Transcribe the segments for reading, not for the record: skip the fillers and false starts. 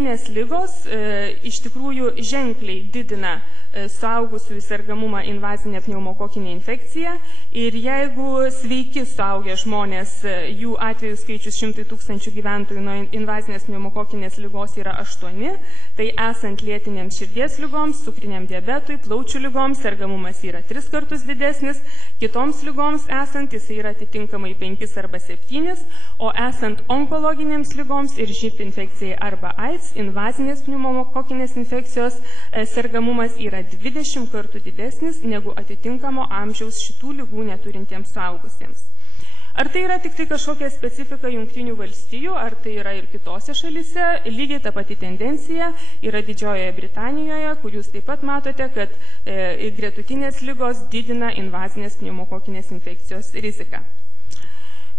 pneumokokinės ligos iš tikrųjų ženkliai didina suaugusiųjų sergamumą invazinė pneumokokinė infekcija ir jeigu sveiki suaugę žmonės, jų atvejų skaičius 100 000 gyventojų nuo invazinės pneumokokinės ligos yra 8, tai esant lėtinėms širdies ligoms, cukriniam diabetui, plaučių ligoms sergamumas yra 3 kartus didesnis, kitoms ligoms esant jis yra atitinkamai 5 arba 7, o esant onkologinėms ligoms ir živ infekcijai arba AIDS, invazinės pneumokokinės infekcijos sergamumas yra 20 kartų didesnis negu atitinkamo amžiaus šitų ligų neturintiems suaugusiems. Ar tai yra tik tai kažkokia specifika Jungtinių valstijų, ar tai yra ir kitose šalyse, lygiai ta pati tendencija yra Didžiojoje Britanijoje, kur jūs taip pat matote, kad gretutinės ligos didina invazinės pneumokokinės infekcijos riziką.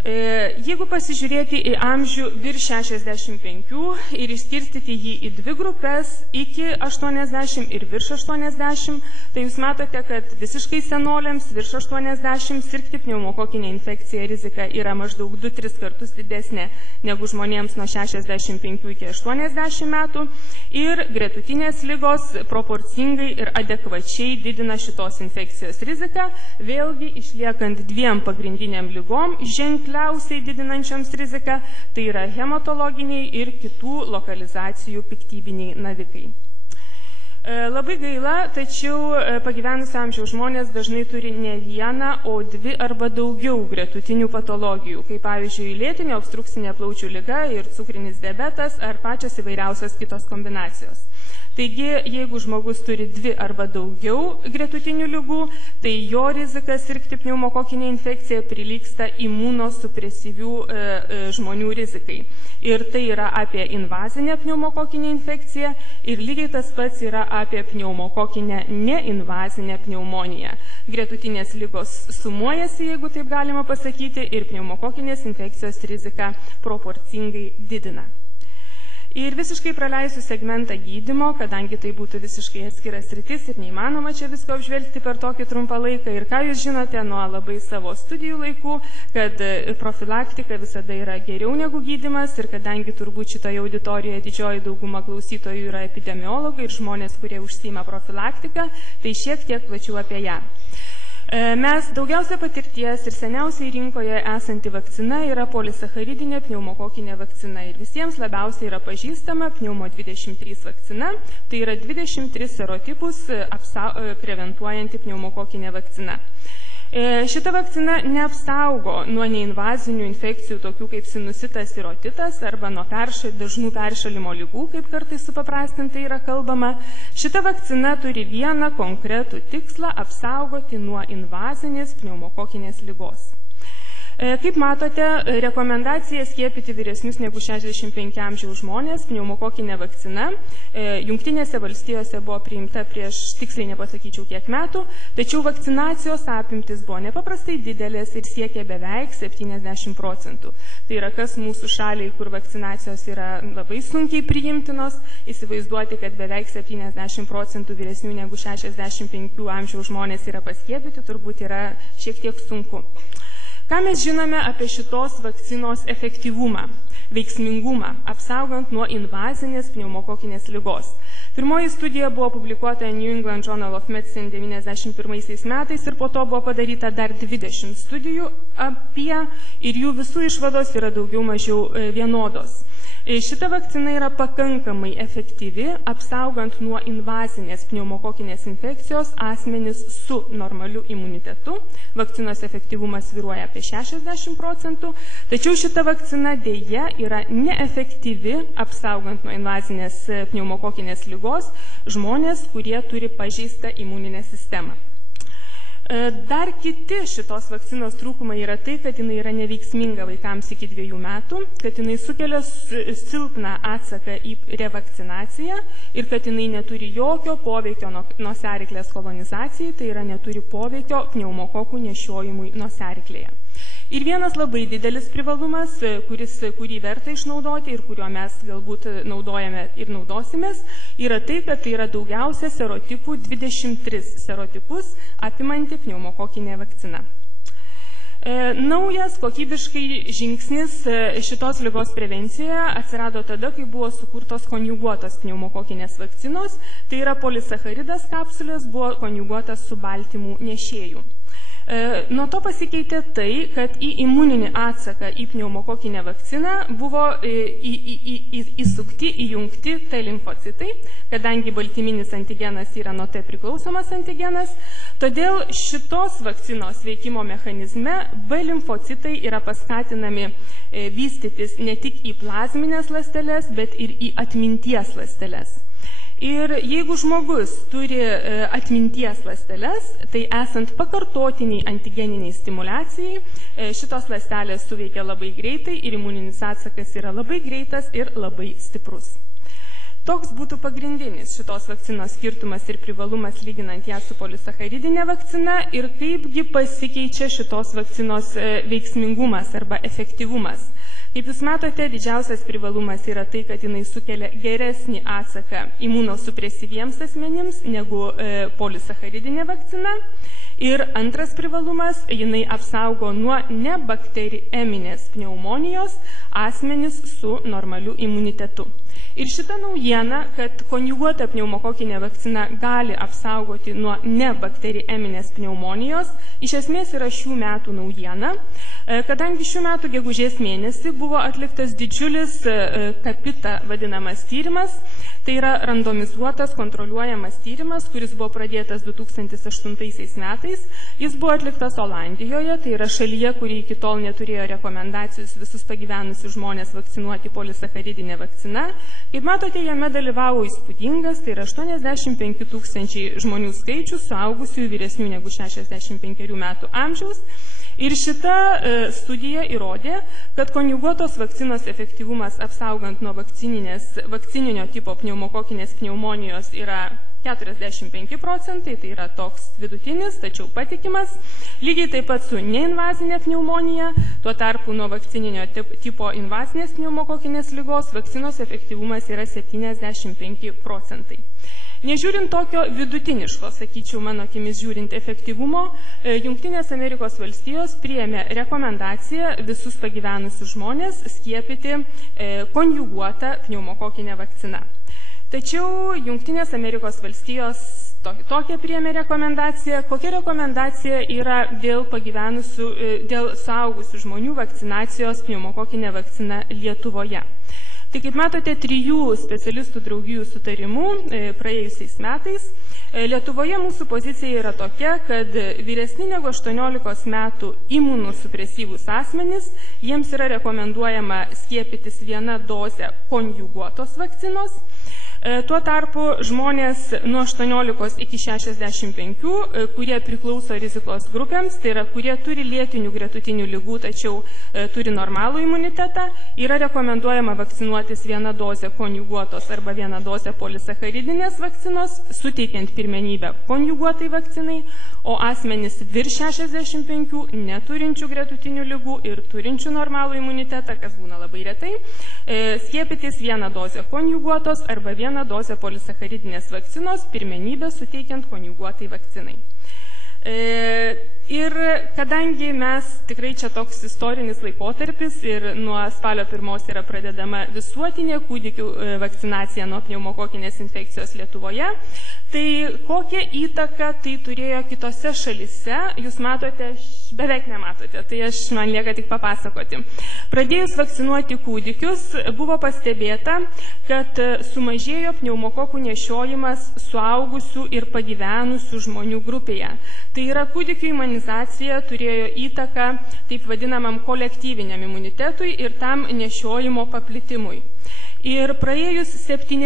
Jeigu pasižiūrėti į amžių virš 65 ir išskirstyti jį į 2 grupės, iki 80 ir virš 80, tai jūs matote, kad visiškai senoliams virš 80 sirgti pneumokokinė infekcija rizika yra maždaug 2-3 kartus didesnė negu žmonėms nuo 65 iki 80 metų ir gretutinės ligos proporcingai ir adekvačiai didina šitos infekcijos riziką, vėlgi išliekant 2 pagrindiniam ligom ženkliausiai didinančioms riziką, tai yra hematologiniai ir kitų lokalizacijų piktybiniai navikai. Labai gaila, tačiau pagyvenusio amžiaus žmonės dažnai turi ne vieną, o 2 arba daugiau gretutinių patologijų, kaip pavyzdžiui lėtinė obstrukcinė plaučių liga ir cukrinis diabetas ar pačios įvairiausios kitos kombinacijos. Taigi, jeigu žmogus turi 2 arba daugiau gretutinių ligų, tai jo rizika sirgti pneumokokinė infekcija prilygsta imunosupresyvių žmonių rizikai. Ir tai yra apie invazinę pneumokokinę infekciją ir lygiai tas pats yra apie pneumokokinę neinvazinę pneumoniją. Gretutinės ligos sumuojasi, jeigu taip galima pasakyti, ir pneumokokinės infekcijos riziką proporcingai didina. Ir visiškai praleisiu segmentą gydymo, kadangi tai būtų visiškai atskiras sritis ir neįmanoma čia visko apžvelgti per tokį trumpą laiką. Ir ką jūs žinote nuo labai savo studijų laikų, kad profilaktika visada yra geriau negu gydymas ir kadangi turbūt šitoje auditorijoje didžioji dauguma klausytojų yra epidemiologai ir žmonės, kurie užsiima profilaktiką, tai šiek tiek plačiau apie ją. Mes daugiausia patirties ir seniausiai rinkoje esanti vakcina yra polisacharidinė pneumokokinė vakcina ir visiems labiausiai yra pažįstama pneumo 23 vakcina, tai yra 23 serotipus preventuojanti pneumokokinė vakcina. Šita vakcina neapsaugo nuo neinvazinių infekcijų, tokių kaip sinusitas ir otitas, arba nuo dažnų peršalimo ligų, kaip kartais supaprastintai yra kalbama. Šita vakcina turi vieną konkretų tikslą – apsaugoti nuo invazinės pneumokokinės ligos. Kaip matote, rekomendacija skiepyti vyresnius negu 65 amžiaus žmonės pneumokokinė vakcina Jungtinėse valstijose buvo priimta prieš, tiksliai nepasakyčiau kiek metų, tačiau vakcinacijos apimtis buvo nepaprastai didelės ir siekė beveik 70%. Tai yra kas mūsų šaliai, kur vakcinacijos yra labai sunkiai priimtinos, įsivaizduoti, kad beveik 70% vyresnių negu 65 amžiaus žmonės yra paskiepyti, turbūt yra šiek tiek sunku. Ką mes žinome apie šitos vakcinos efektyvumą, veiksmingumą, apsaugant nuo invazinės pneumokokinės ligos? Pirmoji studija buvo publikuota New England Journal of Medicine 91 metais ir po to buvo padaryta dar 20 studijų apie ir jų visų išvados yra daugiau mažiau vienodos. Šita vakcina yra pakankamai efektyvi, apsaugant nuo invazinės pneumokokinės infekcijos asmenis su normaliu imunitetu. Vakcinos efektyvumas svyruoja apie 60%, tačiau šita vakcina dėja yra neefektyvi, apsaugant nuo invazinės pneumokokinės ligos žmonės, kurie turi pažeistą imuninę sistemą. Dar kiti šitos vakcinos trūkumai yra tai, kad jinai yra neveiksminga vaikams iki 2 metų, kad jinai sukelia silpną atsaką į revakcinaciją ir kad jinai neturi jokio poveikio nosiaryklės kolonizacijai, tai yra neturi poveikio pneumokokų nešiojimui nosiaryklėje. Ir vienas labai didelis privalumas, kurį verta išnaudoti ir kurio mes galbūt naudojame ir naudosimės, yra tai, kad tai yra daugiausia serotipų, 23 serotipus apimanti pneumokokinė vakcina. Naujas kokybiškai žingsnis šitos ligos prevencijoje atsirado tada, kai buvo sukurtos konjuguotos pneumokokinės vakcinos, tai yra polisacharidas kapsulės buvo konjuguotas su baltymų nešėjų. Nuo to pasikeitė tai, kad į imuninį atsaką į pneumokokinę vakciną buvo įjungti T limfocitai, kadangi baltyminis antigenas yra nuo T priklausomas antigenas, todėl šitos vakcinos veikimo mechanizme B limfocitai yra paskatinami vystytis ne tik į plazminės ląsteles, bet ir į atminties ląsteles. Ir jeigu žmogus turi atminties ląsteles, tai esant pakartotiniai antigeniniai stimulacijai, šitos ląstelės suveikia labai greitai ir imuninis atsakas yra labai greitas ir labai stiprus. Toks būtų pagrindinis šitos vakcinos skirtumas ir privalumas lyginant ją su polisacharidinė vakcina ir kaipgi pasikeičia šitos vakcinos veiksmingumas arba efektyvumas. Kaip jūs matote, didžiausias privalumas yra tai, kad jinai sukelia geresnį atsaką imunosupresyviems asmenims negu polisacharidinė vakcina. Ir antras privalumas, jinai apsaugo nuo nebakterieminės pneumonijos asmenis su normaliu imunitetu. Ir šita naujiena, kad konjuguota pneumokokinė vakcina gali apsaugoti nuo nebakterieminės pneumonijos, iš esmės yra šių metų naujiena, kadangi šių metų gegužės mėnesį buvo atliktas didžiulis kapita vadinamas tyrimas, tai yra randomizuotas kontroliuojamas tyrimas, kuris buvo pradėtas 2008 metais. Jis buvo atliktas Olandijoje, tai yra šalyje, kuri iki tol neturėjo rekomendacijos visus pagyvenusius žmonės vakcinuoti polisacharidinė vakcina. Kaip matote, jame dalyvavo įspūdingas, tai yra 85 000 žmonių skaičius, suaugusių vyresnių negu 65 metų amžiaus. Ir šita studija įrodė, kad konjuguotos vakcinos efektyvumas apsaugant nuo vakcininio tipo pneumokokinės pneumonijos yra 45%, tai yra toks vidutinis, tačiau patikimas. Lygiai taip pat su neinvazinė pneumonija, tuo tarpu nuo vakcininio tipo invazinės pneumokokinės ligos vakcinos efektyvumas yra 75%. Nežiūrint tokio vidutiniško, sakyčiau, mano akimis žiūrint efektyvumo, Jungtinės Amerikos valstijos priėmė rekomendaciją visus pagyvenusius žmonės skiepyti konjuguotą pneumokokinę vakciną. Tačiau Jungtinės Amerikos valstijos tokią priėmė rekomendaciją. Kokia rekomendacija yra dėl suaugusių žmonių vakcinacijos pneumokokinė vakcina Lietuvoje? Tai kaip matote, 3 specialistų draugijų sutarimų praėjusiais metais Lietuvoje mūsų pozicija yra tokia, kad vyresni negu 18 metų imunosupresyvūs asmenys, jiems yra rekomenduojama skiepytis 1 dozę konjuguotos vakcinos. Tuo tarpu žmonės nuo 18 iki 65, kurie priklauso rizikos grupėms, tai yra, kurie turi lėtinių gretutinių ligų, tačiau turi normalų imunitetą, yra rekomenduojama vakcinuotis 1 dozę konjuguotos arba 1 dozę polisacharidinės vakcinos, suteikiant pirmenybę konjuguotai vakcinai, o asmenys virš 65 neturinčių gretutinių ligų ir turinčių normalų imunitetą, kas būna labai retai, skiepytis 1 dozę konjuguotos arba 1 dozę polisacharidinės vakcinos, pirmenybę suteikiant konjuguotai vakcinai. Ir kadangi mes tikrai čia toks istorinis laikotarpis ir nuo spalio 1 yra pradedama visuotinė kūdikių vakcinacija nuo pneumokokinės infekcijos Lietuvoje, tai kokią įtaką tai turėjo kitose šalyse, jūs matote, beveik nematote, tai man lieka tik papasakoti. Pradėjus vakcinuoti kūdikius, buvo pastebėta, kad sumažėjo pneumokokų nešiojimas suaugusių ir pagyvenusių žmonių grupėje. Tai yra, kūdikių imunizacija turėjo įtaką taip vadinamam kolektyviniam imunitetui ir tam nešiojimo paplitimui. Ir praėjus 7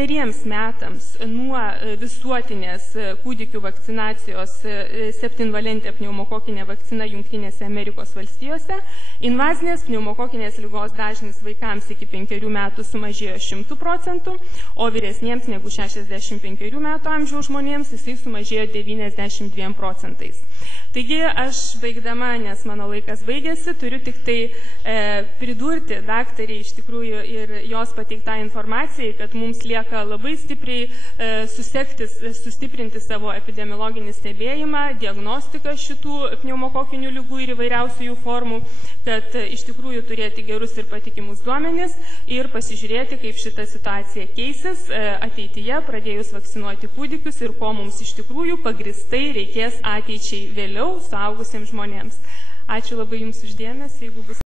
metams nuo visuotinės kūdikių vakcinacijos 7-valentė pneumokokinė vakcina Jungtinėse Amerikos valstijose, invazinės pneumokokinės ligos dažnis vaikams iki 5 metų sumažėjo 100%, o vyresniems negu 65 metų amžiaus žmonėms jisai sumažėjo 92%. Taigi aš baigdama, nes mano laikas baigėsi, turiu tik tai pridurti daktarį iš tikrųjų ir jos pateiktai informacijai, kad mums lieka labai stipriai sustiprinti savo epidemiologinį stebėjimą, diagnostiką šitų pneumokokinių ligų ir įvairiausių jų formų, kad iš tikrųjų turėti gerus ir patikimus duomenis ir pasižiūrėti, kaip šita situacija keisis ateityje, pradėjus vakcinuoti kūdikius ir ko mums iš tikrųjų pagristai reikės ateičiai vėliau suaugusiems žmonėms. Ačiū labai Jums uždėmesį, jeigu bus